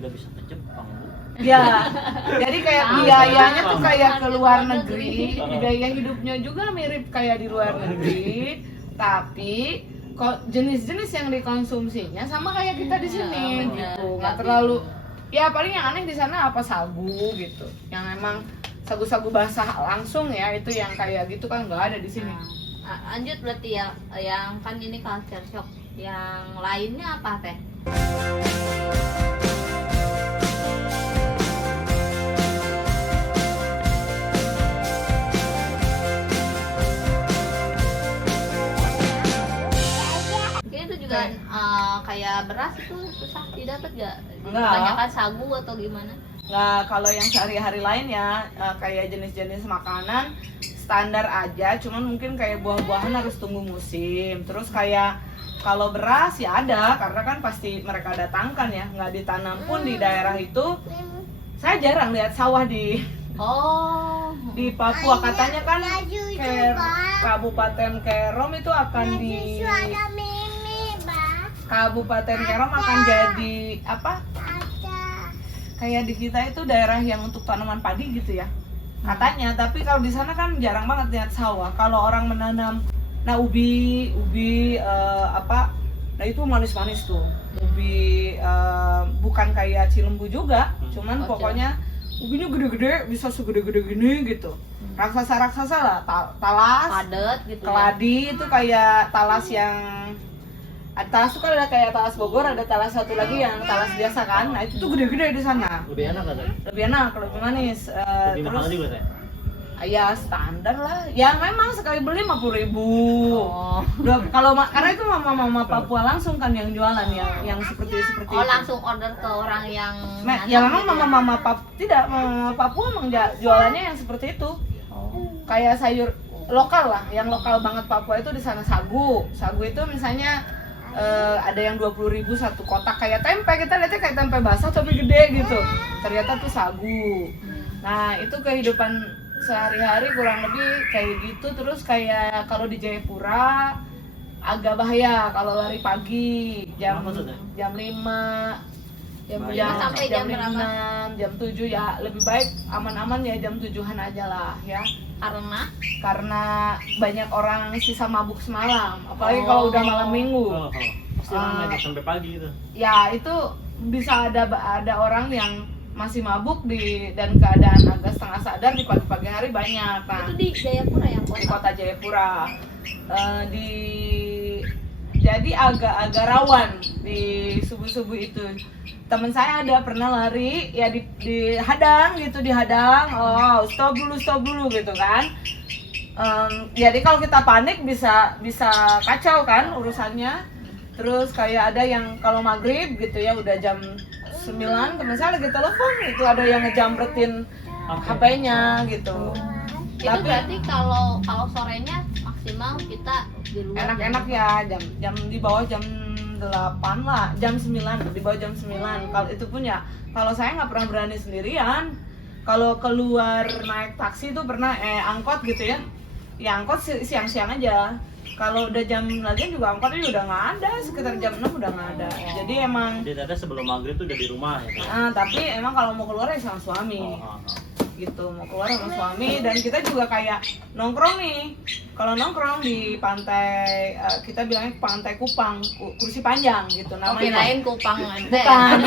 udah bisa ke Jepang, Bu. Ya, jadi kayak biayanya tuh kayak ke luar negeri, biaya hidupnya juga mirip kayak di luar negeri, tapi kok jenis-jenis yang dikonsumsinya sama kayak kita di sini gitu, nggak terlalu. Ya paling yang aneh di sana apa sagu gitu, yang emang sagu-sagu basah langsung ya itu yang kayak gitu kan nggak ada di sini. Lanjut berarti ya, yang kan ini culture shock, yang lainnya apa teh? Juga kayak beras itu susah didapat gak? Enggak. Kebanyakan sagu atau gimana? Nggak, kalau yang sehari-hari lain ya kayak jenis-jenis makanan standar aja, cuman mungkin kayak buah-buahan harus tunggu musim. Terus kayak kalau beras ya ada, karena kan pasti mereka datangkan ya, nggak ditanam pun di daerah itu. Saya jarang lihat sawah di di Papua, katanya kan Kabupaten Kerom itu akan di Kabupaten Kerom akan jadi apa? Kayak di kita itu daerah yang untuk tanaman padi gitu ya, katanya. Tapi kalau di sana kan jarang banget lihat sawah. Kalau orang menanam, nah ubi apa? Nah itu manis-manis tuh. Ubi bukan kayak Cilembu juga, cuman pokoknya ubinya gede-gede, bisa segede-gede gini gitu. Raksasa-raksasa lah, talas, padet gitu. keladi itu kayak talas yang talas tuh kan ada kayak talas Bogor, ada talas satu lagi yang talas biasa kan. Nah itu tuh gede-gede di sana. Lebih enak kan? Lebih enak, lebih manis. Lebih mahal juga teh. Ya standar lah. Ya memang sekali beli 50.000. Kalau karena itu mama Papua langsung kan yang jualan yang seperti itu. Langsung order ke orang yang Ya memang mama Papua emang jualannya yang seperti itu. Kayak sayur lokal lah, yang lokal banget Papua itu di sana sagu. Sagu itu misalnya ada yang 20.000 satu kotak, kayak tempe. Kita lihatnya kayak tempe basah tapi gede gitu, ternyata tuh sagu. Nah itu kehidupan sehari-hari kurang lebih kayak gitu. Terus kayak kalau di Jayapura agak bahaya kalau lari pagi jam 5, sampai jam 6, jam 7 ya lebih baik aman-aman ya jam 7-an aja lah ya. Karena banyak orang sisa mabuk semalam, apalagi kalau udah malam minggu. Pasti ramai sampai pagi gitu. Ya itu bisa ada orang yang masih mabuk dan keadaan agak setengah sadar di pagi-pagi hari banyak. Nah, itu di Jayapura yang di kota Jayapura. Jadi agak rawan di subuh-subuh itu. Temen saya ada pernah lari ya dihadang, stop dulu gitu kan. Jadi kalau kita panik bisa kacau kan urusannya. Terus kayak ada yang kalau maghrib gitu ya udah jam 9, temen saya lagi telepon, itu ada yang ngejamretin HP-nya gitu. Itu berarti kalau sorenya maksimal kita di luar. Enak-enak ya jam di bawah jam 8 lah, jam 9, di bawah jam 9. Kalau itu pun ya, kalau saya nggak pernah berani sendirian. Kalau keluar naik taksi itu pernah angkot gitu ya. Ya angkot siang-siang aja. Kalau udah jam lagian juga angkotnya udah nggak ada, sekitar jam 6 udah nggak ada. Jadi emang ada sebelum maghrib tuh udah di rumah ya kan? Tapi emang kalau mau keluar ya sama suami. Gitu, mau keluar sama suami. Dan kita juga kayak nongkrong nih. Kalau nongkrong di pantai, kita bilangnya pantai Kupang, kursi panjang gitu namanya. Kirain Kupang Bukan.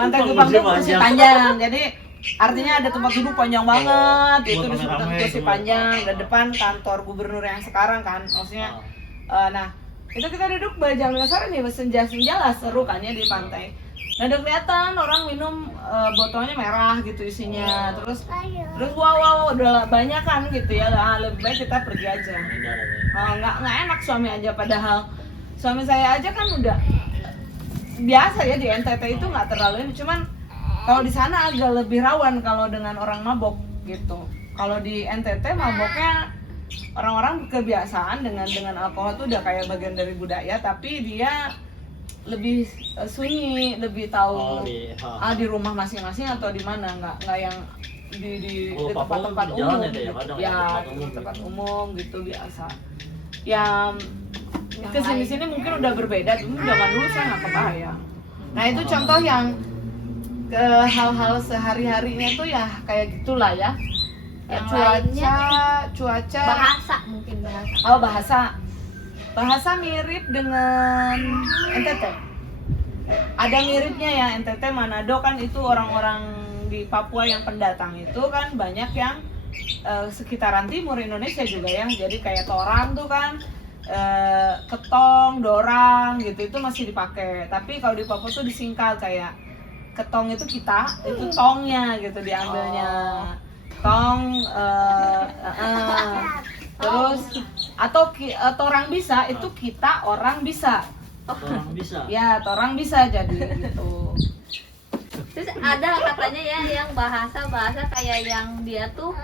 Pantai Kupang itu kursi panjang. Jadi artinya ada tempat duduk panjang banget, itu disebut kursi panjang. Dan depan kantor gubernur yang sekarang kan, maksudnya. Nah itu kita duduk jam 5 sore nih, senja-senja lah, seru kan ya di pantai. Nah udah kelihatan orang minum botolnya merah gitu isinya, terus wow udah banyak kan gitu ya. Lebih baik kita pergi aja. Nggak enak suami aja, padahal suami saya aja kan udah biasa ya di NTT itu nggak terlalu ini, cuman kalau di sana agak lebih rawan kalau dengan orang mabok gitu. Kalau di NTT maboknya orang-orang kebiasaan dengan alkohol itu udah kayak bagian dari budaya, tapi dia lebih sunyi, lebih tahu di rumah masing-masing atau di mana, nggak yang di tempat-tempat umum gitu. Ya di tempat umum gitu biasa. Yang kesini-sini mungkin udah berbeda, dulu zaman dulu saya nggak kebayang. Nah itu contoh yang ke hal-hal sehari-harinya tuh ya kayak gitulah ya. Yang Cuaca. bahasa mungkin bahasa. Oh, bahasa mirip dengan NTT. Ada miripnya ya, NTT Manado kan itu orang-orang di Papua yang pendatang itu kan banyak yang sekitaran timur Indonesia juga ya. Jadi kayak torang tuh kan ketong, dorang gitu itu masih dipakai. Tapi kalau di Papua tuh disingkat kayak ketong itu kita, itu tongnya gitu diambilnya. Tong terus atau orang bisa itu kita orang bisa. Orang bisa. Ya, orang bisa jadi gitu. Terus ada katanya ya yang bahasa kayak yang dia tuh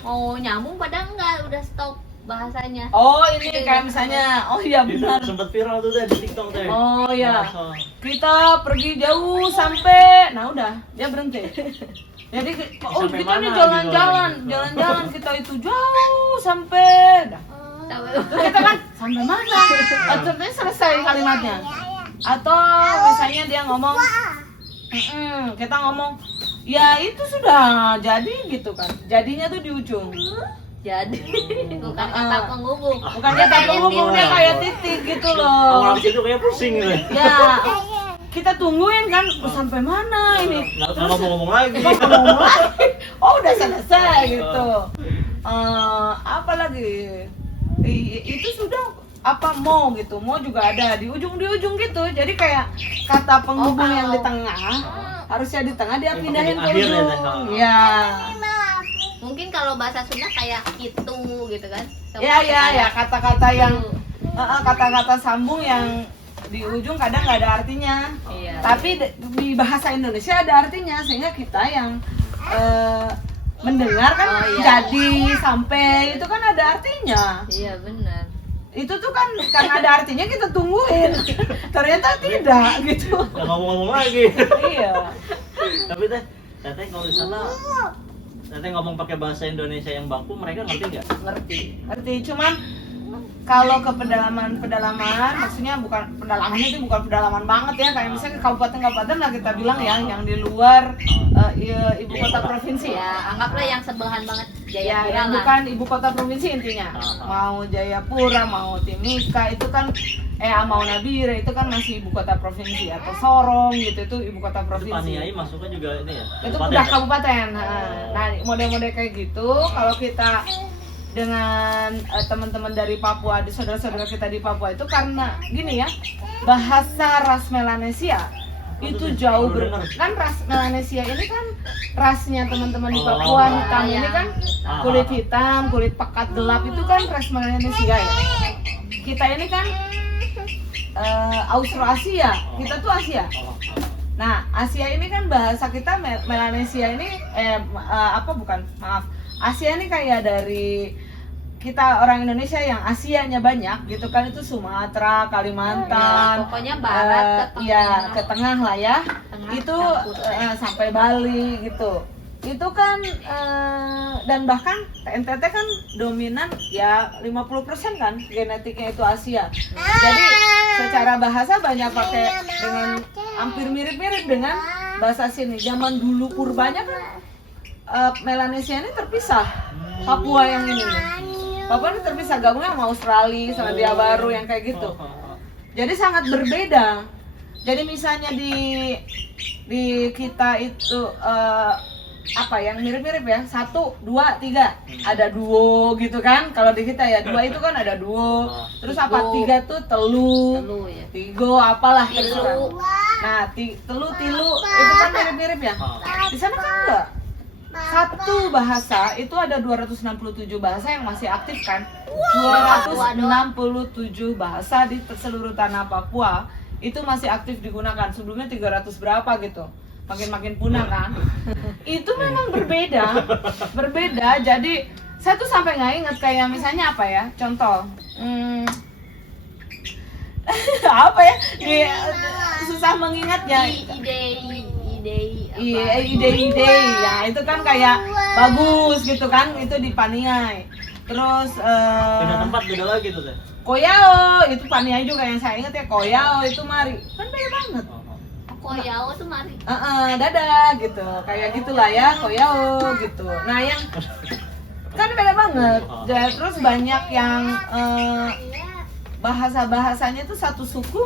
mau nyambung padahal enggak, udah stop bahasanya. Oh, ini kayak misalnya, oh iya Itu benar. sempat viral tuh di TikTok teh. Oh ya, Bahasa. kita pergi jauh sampai, nah udah dia berhenti. Jadi oh Sampai kita nih mana jalan-jalan, gitu? jalan-jalan kita itu jauh sampai, dah. Sampai Terus kita kan sampai mana? Akhirnya selesai kalimatnya. Atau misalnya dia ngomong, kita ngomong, ya itu sudah jadi gitu kan. Jadinya tuh di ujung. jadi bukan kata penghubung. Bukan kata penghubung, dia kayak titik gitu loh. Orang situ kayak pusing gitu. Ya, kita tungguin kan sampai mana ini. Nggak ngomong-ngomong lagi. Ngomong lagi. Oh udah selesai gitu. Apa lagi? Itu sudah apa mau gitu, mau juga ada di ujung gitu. Jadi kayak kata penghubung yang di tengah, harusnya di tengah dia Yang pindahin ke akhir ya, ujung. Teh. Ya. Mungkin kalau bahasa Sunda kayak itu gitu kan. Ya kata-kata yang kata-kata sambung yang di ujung kadang nggak ada artinya. Iya. Tapi di bahasa Indonesia ada artinya sehingga kita yang mendengar kan Oh, iya. jadi sampai itu kan ada artinya. Iya benar. Itu tuh kan karena ada artinya kita tungguin. Ternyata tidak gitu. Nggak ngomong-ngomong lagi. Iya. Tapi teteh kalau di sana teteh ngomong pakai bahasa Indonesia yang baku, mereka ngerti nggak? Ngerti. Cuman kalau ke pedalaman, maksudnya bukan pedalamannya itu bukan pedalaman banget ya, kayak misalnya kabupaten lah kita bilang ya, yang di luar ibu kota provinsi. Ya, anggaplah yang sebelahan banget Ya, Jayapura yang lah. bukan ibu kota provinsi intinya. Mau Jayapura, mau Timika itu kan mau Nabire itu kan masih ibu kota provinsi, atau Sorong gitu itu ibu kota Itu provinsi. Paniai masuknya juga ini ya? Itu kabupaten udah ya? kabupaten. Nah, model-model kayak gitu kalau kita dengan teman-teman dari Papua, di saudara-saudara kita di Papua itu karena gini ya, bahasa ras Melanesia itu jauh kan ras Melanesia ini kan rasnya teman-teman di Papua hitam ini kan kulit hitam, kulit pekat gelap itu kan ras Melanesia ya. Kita ini kan Austroasia, kita tuh Asia. Nah, Asia ini kan bahasa kita Melanesia ini Asia ini kayak dari kita orang Indonesia yang Asianya banyak gitu kan, itu Sumatera, Kalimantan, Pokoknya barat ke tengah. ya ke tengah lah ya, Tengah, itu campur. sampai Bali gitu. Itu kan dan bahkan NTT kan dominan ya 50% kan genetiknya itu Asia. Jadi secara bahasa banyak pakai dengan hampir mirip-mirip dengan bahasa sini. Zaman dulu purbanya kan Melanesia ini terpisah. Papua yang ini nih. Papua ini terpisah, gabungnya sama Australia, sama Selandia Baru yang kayak gitu. Jadi sangat berbeda. Jadi misalnya di kita itu yang mirip-mirip ya, 1, 2, 3 ada duo gitu kan. Kalau di kita ya 2 itu kan ada duo. Terus apa 3 tuh telu ya. tigo apalah Tilu. terserah. Nah telu itu kan mirip-mirip ya. Di sana kan enggak. Satu bahasa itu ada 267 bahasa yang masih aktif kan. 267 bahasa di seluruh tanah Papua itu masih aktif digunakan. Sebelumnya 300 berapa gitu. Makin punah kan. Itu memang berbeda. Jadi saya tuh sampai nggak inget kayak misalnya apa ya, contoh apa ya, susah mengingatnya. Ide ya itu kan kayak bagus gitu kan, itu di Paniai. Terus Pindah tempat beda lagi tuh teh. Koyao itu Paniai juga yang saya ingat ya, Koyao itu Mari kan beda banget. koyao tuh mari. Dadah gitu, kayak gitulah ya, koyao gitu. Nah yang kan beda banget. Terus banyak yang bahasanya tuh satu suku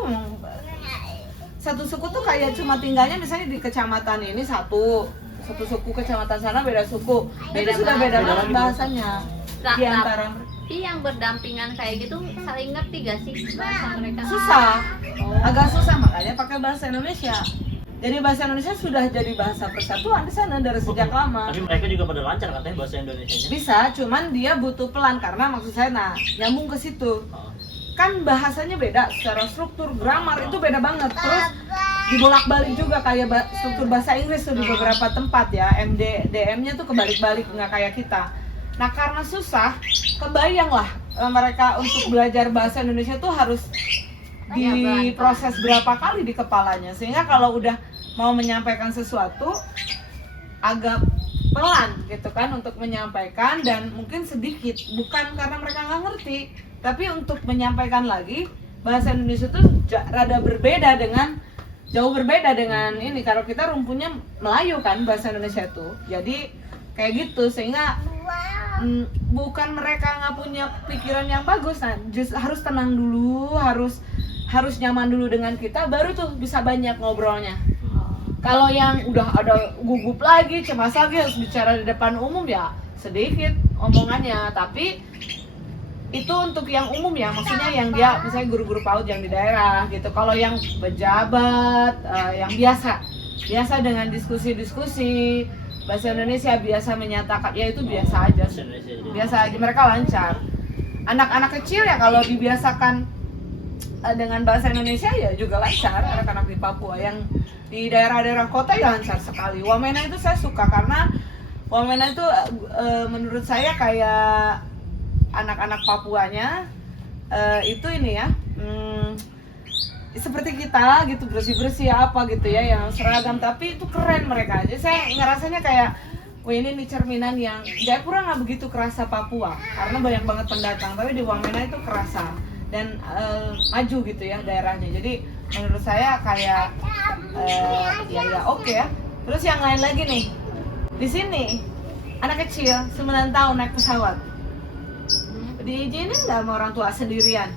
tuh kayak cuma tinggalnya misalnya di kecamatan ini satu suku, kecamatan sana beda suku. Itu sudah beda banget bahasanya Nah, di antara. tapi yang berdampingan kayak gitu saling ngerti gak sih bahasa mereka? Susah, agak susah, makanya pakai bahasa Indonesia. Jadi bahasa Indonesia sudah jadi bahasa persatuan di sana dari sejak lama. Tapi mereka juga pada lancar katanya bahasa Indonesianya. Bisa, cuman dia butuh pelan karena maksud saya nyambung ke situ. Kan bahasanya beda, secara struktur, grammar itu beda banget. Terus dibolak-balik juga kayak struktur bahasa Inggris tuh di beberapa tempat ya, MD, DM-nya tuh kebalik-balik, nggak kayak kita. Nah karena susah, kebayang lah mereka untuk belajar bahasa Indonesia tuh harus diproses berapa kali di kepalanya. Sehingga kalau udah mau menyampaikan sesuatu, agak pelan gitu kan untuk menyampaikan, dan mungkin sedikit, bukan karena mereka nggak ngerti, tapi untuk menyampaikan lagi, bahasa Indonesia tuh jauh berbeda dengan ini. Kalau kita rumpunya Melayu kan bahasa Indonesia tuh, jadi kayak gitu. Sehingga bukan mereka nggak punya pikiran yang bagus, harus tenang dulu, harus nyaman dulu dengan kita, baru tuh bisa banyak ngobrolnya. Kalau yang udah ada gugup lagi, cemas lagi, harus bicara di depan umum, ya sedikit omongannya. Tapi itu untuk yang umum ya, maksudnya yang dia misalnya guru-guru PAUD yang di daerah gitu. Kalau yang pejabat, yang biasa dengan diskusi-diskusi bahasa Indonesia, biasa menyatakan, ya itu biasa aja, mereka lancar. Anak-anak kecil ya kalau dibiasakan dengan bahasa Indonesia ya juga lancar. Anak-anak di Papua yang di daerah-daerah kota ya lancar sekali. Wamena itu saya suka karena Wamena itu menurut saya kayak anak-anak Papuanya itu ini ya, seperti kita gitu, bersih-bersih apa gitu ya, yang seragam, tapi itu keren mereka. Jadi saya ngerasanya kayak, wah ini nih cerminan yang Jayapura nggak begitu kerasa Papua karena banyak banget pendatang, tapi di Wamena itu kerasa dan maju gitu ya daerahnya. Jadi menurut saya kayak ya oke ya. Terus yang lain lagi nih, di sini anak kecil 9 tahun naik pesawat, diizinin nggak sama orang tua sendirian?